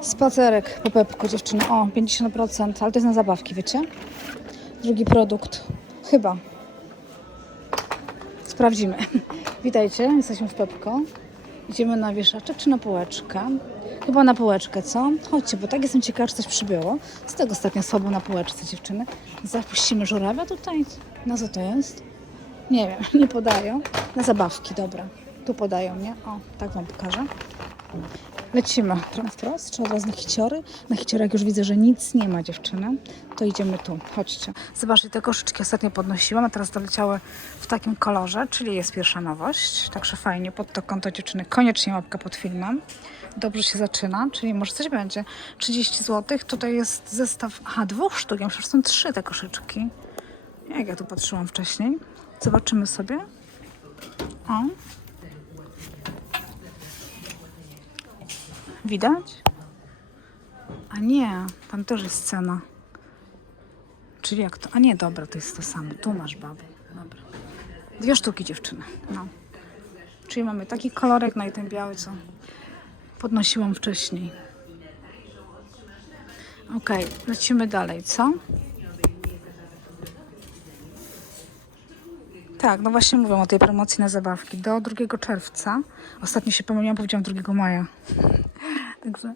Spacerek po Pepku, dziewczyny. O, 50%, ale to jest na zabawki, wiecie? Drugi produkt. Chyba. Sprawdzimy. Witajcie, jesteśmy w Pepko. Idziemy na wieszaczek czy na półeczkę? Chyba na półeczkę, co? Chodźcie, bo tak jestem ciekawa, czy coś przybyło. Z tego ostatnio słabo na półeczce, dziewczyny. Zapuścimy żurawia tutaj. Na co to jest? Nie wiem, nie podają. Na zabawki, dobra. Tu podają, nie? O, tak Wam pokażę. Lecimy wprost, czy od razu na hiciory? Na hiciorach już widzę, że nic nie ma dziewczyny. To idziemy tu, chodźcie. Zobaczcie, te koszyczki ostatnio podnosiłam, a teraz doleciały w takim kolorze, czyli jest pierwsza nowość. Także fajnie, pod to konto dziewczyny koniecznie łapka pod filmem. Dobrze się zaczyna, czyli może coś będzie. 30 zł, tutaj jest zestaw, aha, dwóch sztuk, ja myślę, że są trzy te koszyczki. Jak ja tu patrzyłam wcześniej. Zobaczymy sobie. O, Widać? A nie, tam też jest cena. Czyli jak to? A nie, dobra, to jest to samo. Tu masz baby. Dobra. Dwie sztuki dziewczyny. No. Czyli mamy taki kolorek, no i ten biały, co podnosiłam wcześniej. Okej, lecimy dalej, co? Tak, no właśnie mówią o tej promocji na zabawki. Do 2 czerwca. Ostatnio się pomyliłam, powiedziałam 2 maja. Także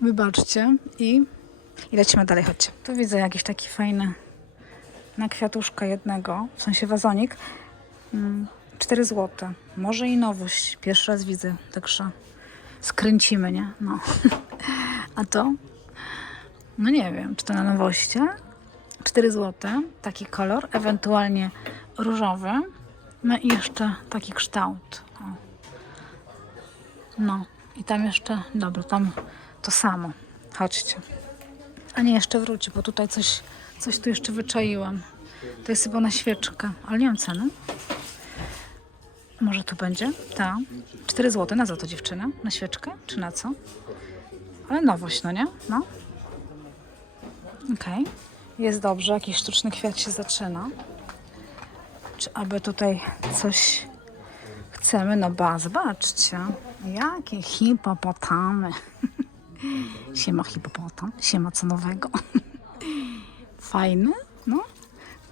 wybaczcie i, i lecimy dalej, chodźcie. Tu widzę jakiś taki fajny na kwiatuszka jednego, w sensie wazonik. Mm, 4 zł. Może i nowość. Pierwszy raz widzę, także skręcimy, nie? No. A to? No nie wiem, czy to na nowości? 4 zł, taki kolor, ewentualnie różowy. No i jeszcze taki kształt. O. No i tam jeszcze, dobra, tam to samo. Chodźcie. A nie, jeszcze wróci, bo tutaj coś, coś tu jeszcze wyczaiłam. To jest chyba na świeczkę, ale nie mam ceny. Może tu będzie? Ta. 4 zł. Na co to dziewczyna? Na świeczkę? Czy na co? Ale nowość, no nie? No. Okej. Jest dobrze, jakiś sztuczny kwiat się zaczyna. Czy aby tutaj coś chcemy? No ba, zobaczcie. Jakie hipopotamy. Siema hipopotam. Siema co nowego. Fajny, no.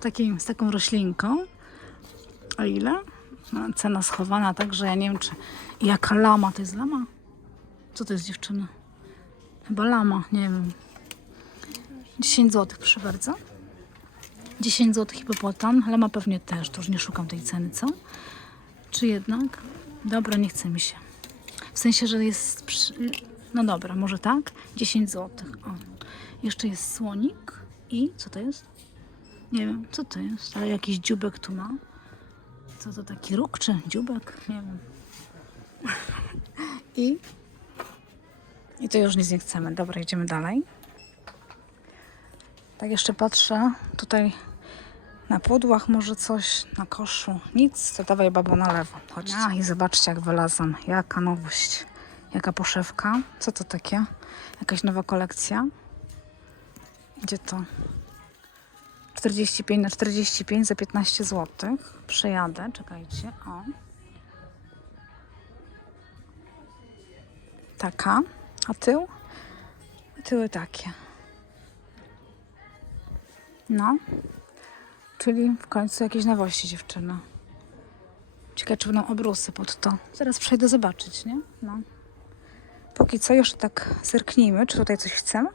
Taki, z taką roślinką. A ile? No, cena schowana, także ja nie wiem, czy... Jaka lama? To jest lama? Co to jest dziewczyna? Chyba lama, nie wiem. 10 zł, proszę bardzo. 10 zł hipopotam. Lama pewnie też, to już nie szukam tej ceny, co? Czy jednak? Dobra, nie chce mi się. W sensie, że jest. Przy... No dobra, może tak? 10 zł. O. Jeszcze jest słonik. I co to jest? Nie wiem, co to jest, ale jakiś dziubek tu ma. Co to taki róg czy dziubek? Nie wiem. I. I to już nic nie chcemy. Dobra, idziemy dalej. Tak jeszcze patrzę. Tutaj na pudłach może coś, na koszu. Nic, to dawaj babo na lewo. Chodźcie. A i zobaczcie jak wylazłam. Jaka nowość. Jaka poszewka. Co to takie? Jakaś nowa kolekcja. Gdzie to? 45 na 45 za 15 zł. Przejadę, czekajcie. O. Taka. A tył? Tyły takie. No. Czyli w końcu jakieś nowości dziewczyna. Ciekawe, czy będą obrusy pod to. Zaraz przejdę zobaczyć, nie? No. Póki co jeszcze tak zerknijmy, czy tutaj coś chcemy.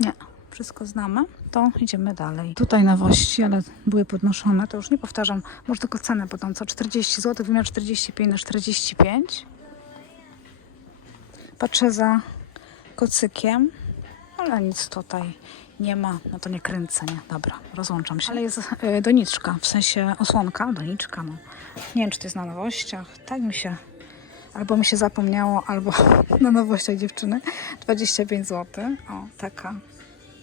Nie, wszystko znamy. To idziemy dalej. Tutaj nowości, ale były podnoszone. To już nie powtarzam. Może tylko cenę podam. Co 40 zł, wymiar 45 na 45. Patrzę za kocykiem, ale nic tutaj nie ma. No to nie kręcę, nie? Dobra, rozłączam się. Ale jest y, doniczka, w sensie osłonka, doniczka, no. Nie wiem, czy to jest na nowościach. Tak mi się... Albo mi się zapomniało, albo na nowościach dziewczyny. 25 zł. O, taka.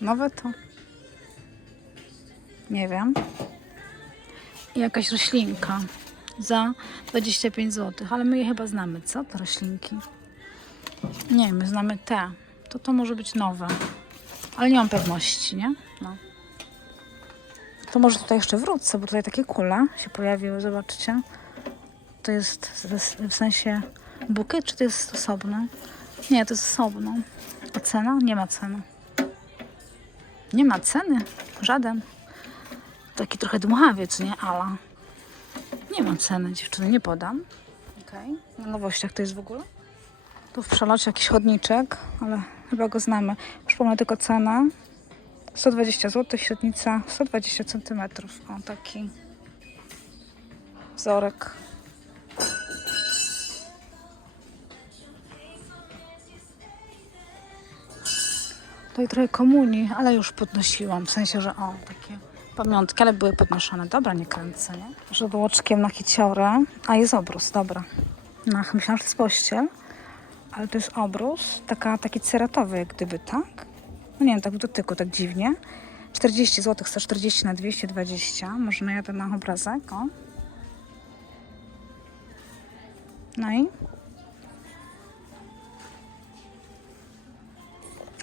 Nowe to? Nie wiem. I jakaś roślinka za 25 zł. Ale my je chyba znamy, co? Te roślinki. Nie, my znamy te. To to może być nowe. Ale nie mam pewności, nie? No. To może tutaj jeszcze wrócę, bo tutaj takie kule się pojawiły, zobaczcie. To jest w- sensie bukiet, czy to jest osobno? Nie, to jest osobno. A cena? Nie ma ceny. Nie ma ceny. Żaden. Taki trochę dmuchawiec, nie? Ala. Nie ma ceny, dziewczyny, nie podam. Okej. Na nowościach to jest w ogóle? Tu w przelocie jakiś chodniczek, ale chyba go znamy. Przypomnę tylko cenę. 120 zł, średnica 120 cm. O, taki wzorek. Tutaj trochę komunii, ale już podnosiłam. W sensie, że o, takie pamiątki, ale były podnoszone. Dobra, nie kręcę, nie? Że oczkiem na hiciorę. A, jest obrus, dobra. No, myślałam, że to jest pościel, ale to jest obrus. Taka, taki ceratowy, jak gdyby, tak? No nie wiem, tak w dotyku, tak dziwnie. 40 zł, 140 na 220. Może najadę na obrazek, o. No i?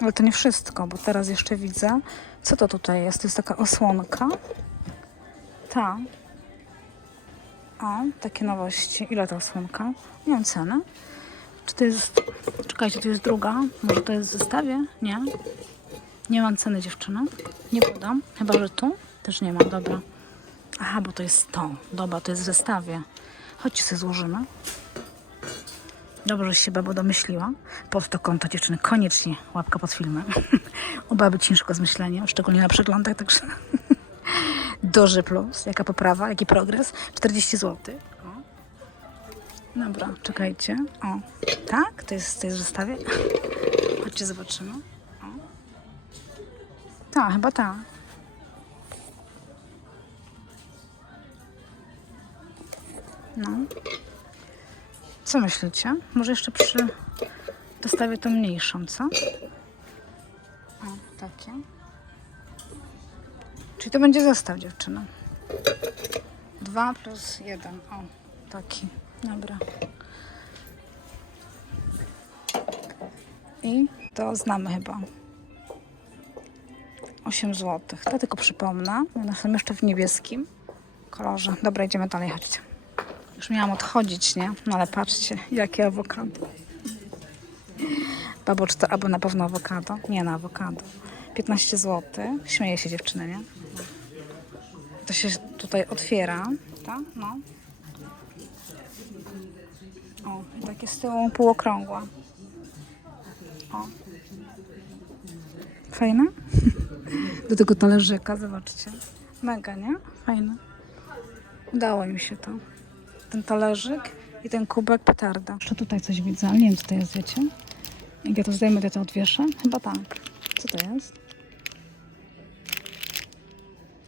Ale to nie wszystko, bo teraz jeszcze widzę, co to tutaj jest. To jest taka osłonka. Ta. O, takie nowości. Ile ta osłonka? Nie mam ceny. Czy to jest... Czekajcie, to jest druga. Może to jest w zestawie? Nie. Nie mam ceny dziewczyny. Nie podam. Chyba, że tu? Też nie ma. Dobra. Aha, bo to jest to. Dobra, to jest w zestawie. Chodźcie sobie złożymy. Dobrze, że się babo domyśliła. Pod to konto dziewczyny koniecznie łapka pod filmem. U baby ciężko z myśleniem, szczególnie na przeglądach, także duży plus. Jaka poprawa, jaki progres. 40 zł. Dobra, czekajcie. O, tak? To jest, w zestawie? Chodźcie, zobaczymy. O. Tak, chyba tak. No. Co myślicie? Może jeszcze przy dostawię tą mniejszą, co? O, takie. Czyli to będzie zestaw dziewczyna. Dwa plus jeden. O, taki. Dobra. I to znamy chyba. 8 zł. To tylko przypomnę. One są jeszcze w niebieskim kolorze. Dobra, idziemy dalej, chodźcie. Już miałam odchodzić, nie? No ale patrzcie, jakie awokado. Babo, czy to albo na pewno awokado? Nie, na awokado. 15 zł. Śmieje się dziewczyny, nie? To się tutaj otwiera, tak? No. O, i takie z tyłu półokrągła. O. Fajne? Do tego talerzyka, zobaczcie. Mega, nie? Fajne. Udało im się to ten talerzyk i ten kubek petarda. Jeszcze tutaj coś widzę, ale nie wiem co to jest, wiecie? Jak ja to zdejmę, to ja to odwieszę? Chyba tak. Co to jest?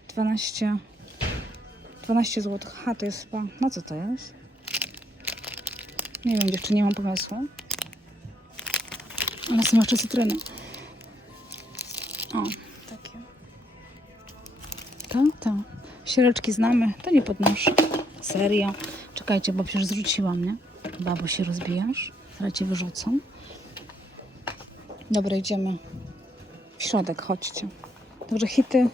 12 12 zł. Ha, to jest chyba... No co to jest? Nie wiem, dziewczyny, nie mam pomysłu. Ale są jeszcze cytryny. O, takie. To, to. Siereczki znamy, to nie podnoszę. Serio. Czekajcie, bo przecież zrzuciłam, nie? Babo się rozbijasz. Zaraz cię wyrzucą. Dobra, idziemy w środek, chodźcie. Dobrze, hity.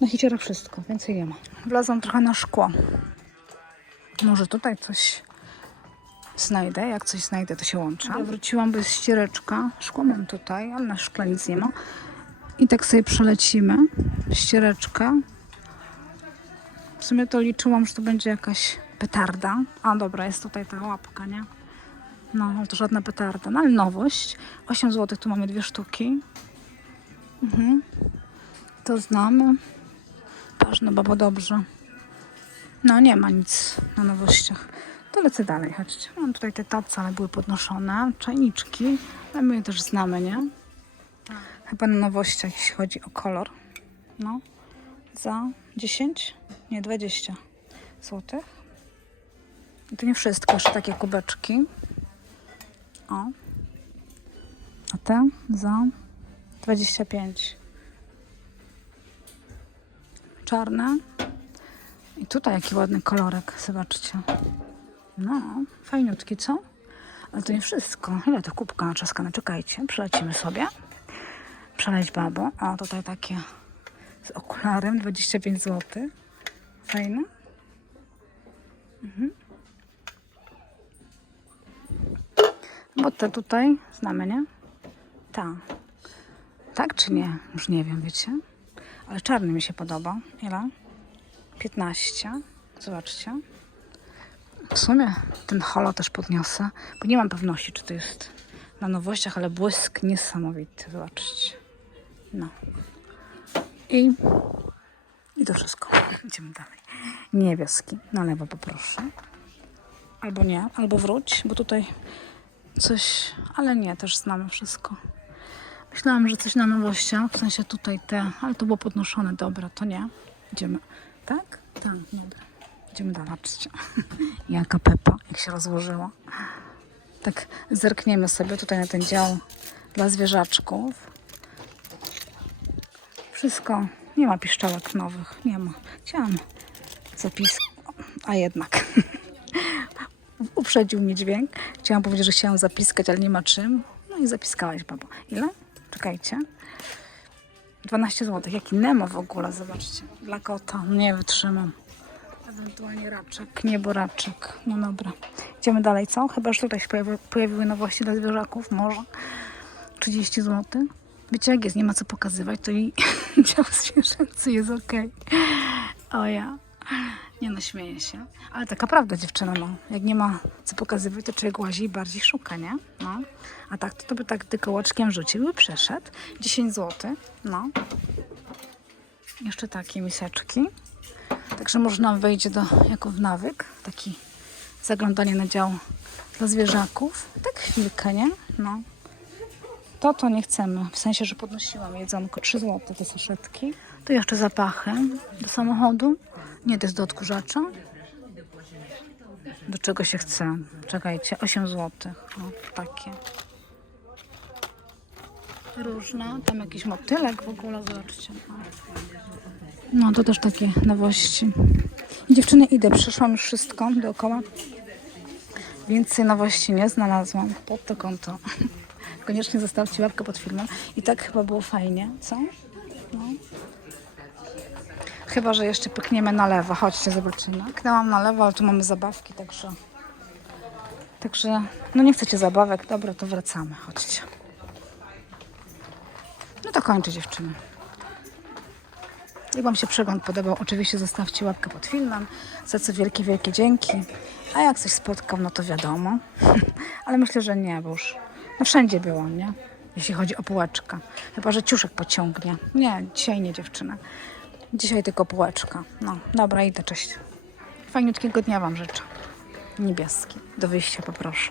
Na hiciorach wszystko, więcej nie ma. Wlazłam trochę na szkło. Może tutaj coś znajdę. Jak coś znajdę, to się łączę. Ja wróciłam bez ściereczka. Szkło mam tutaj, ale na szkle nic nie ma. I tak sobie przelecimy. Ściereczka. W sumie to liczyłam, że to będzie jakaś petarda. A dobra, jest tutaj ta łapka, nie? No, to żadna petarda. No ale nowość. 8 zł, tu mamy dwie sztuki. Mhm. To znamy. Ważne, babo, dobrze. No, nie ma nic na nowościach. To lecę dalej, chodźcie. Mam tutaj te tace, ale były podnoszone. Czajniczki, ale my je też znamy, nie? Chyba na nowościach, jeśli chodzi o kolor. No, za 10? Nie, 20 zł. I to nie wszystko, jeszcze takie kubeczki. O. A te za 25. Czarne. I tutaj jaki ładny kolorek, zobaczcie. No, fajniutki, co? Ale to nie wszystko. Ile to kubka naczaskane? Czekajcie, przelecimy sobie. Przeleć babo. O, tutaj takie z okularem, 25 zł. Fajne. Mhm. Bo te tutaj znamy, nie? Ta. Tak czy nie? Już nie wiem, wiecie? Ale czarny mi się podoba. Ile? 15. Zobaczcie. W sumie ten holo też podniosę, bo nie mam pewności, czy to jest na nowościach, ale błysk niesamowity. Zobaczcie. No. I, i to wszystko. Idziemy dalej. Niebieski. Na lewo poproszę. Albo nie, albo wróć, bo tutaj coś, ale nie, też znamy wszystko. Myślałam, że coś na nowościach, w sensie tutaj te, ale to było podnoszone, dobra, to nie. Idziemy. Tak? Tak, dobra. Idziemy. Patrzcie, jaka pepa, jak się rozłożyła. Tak zerkniemy sobie tutaj na ten dział dla zwierzaczków. Wszystko, nie ma piszczałek nowych, nie ma. Chciałam zapis, a jednak. Uprzedził mnie dźwięk. Chciałam powiedzieć, że chciałam zapiskać, ale nie ma czym. No i zapiskałaś, babo. Ile? Czekajcie. 12 zł. Jaki Nemo w ogóle, zobaczcie. Dla kota. Nie wytrzymam. Ewentualnie raczek, nieboraczek. No dobra. Idziemy dalej, co? Chyba, że tutaj się pojawi, pojawiły nowości dla zwierzaków. Może. 30 zł. Wiecie, jak jest, nie ma co pokazywać, to i dział zwierzęcy jest okej. O ja. Nie no, śmieję się. Ale taka prawda, dziewczyna, no. Jak nie ma co pokazywać, to człowiek łazi i bardziej szuka, nie? No. A tak, to, to by tak tylko łoczkiem rzucił i przeszedł. 10 zł. No. Jeszcze takie miseczki. Także można wejdzie do, jako w nawyk, taki zaglądanie na dział dla zwierzaków. Tak chwilkę, nie? No. To to nie chcemy. W sensie, że podnosiłam jedzonko 3 zł te saszetki. Tu jeszcze zapachy do samochodu. Nie, to jest do odkurzacza. Do czego się chce? Czekajcie, 8 zł. O, takie. Różne. Tam jakiś motylek w ogóle, zobaczcie. No, to też takie nowości. I dziewczyny, idę. Przeszłam już wszystko dookoła. Więcej nowości nie znalazłam pod to konto. Koniecznie zostawcie łapkę pod filmem. I tak chyba było fajnie, co? No. Chyba, że jeszcze pykniemy na lewo. Chodźcie, zobaczymy. Pyknęłam na lewo, ale tu mamy zabawki, także... Także, no nie chcecie zabawek. Dobra, to wracamy. Chodźcie. No to kończę dziewczyny. Jak Wam się przegląd podobał, oczywiście zostawcie łapkę pod filmem, za co wielkie, wielkie dzięki. A jak coś spotkam, no to wiadomo. Ale myślę, że nie, bo już no wszędzie byłam, nie? Jeśli chodzi o półeczkę. Chyba, że ciuszek pociągnie. Nie, dzisiaj nie dziewczyna. Dzisiaj tylko półeczka. No, dobra, idę, cześć. Fajniutkiego dnia Wam życzę. Niebieski. Do wyjścia poproszę.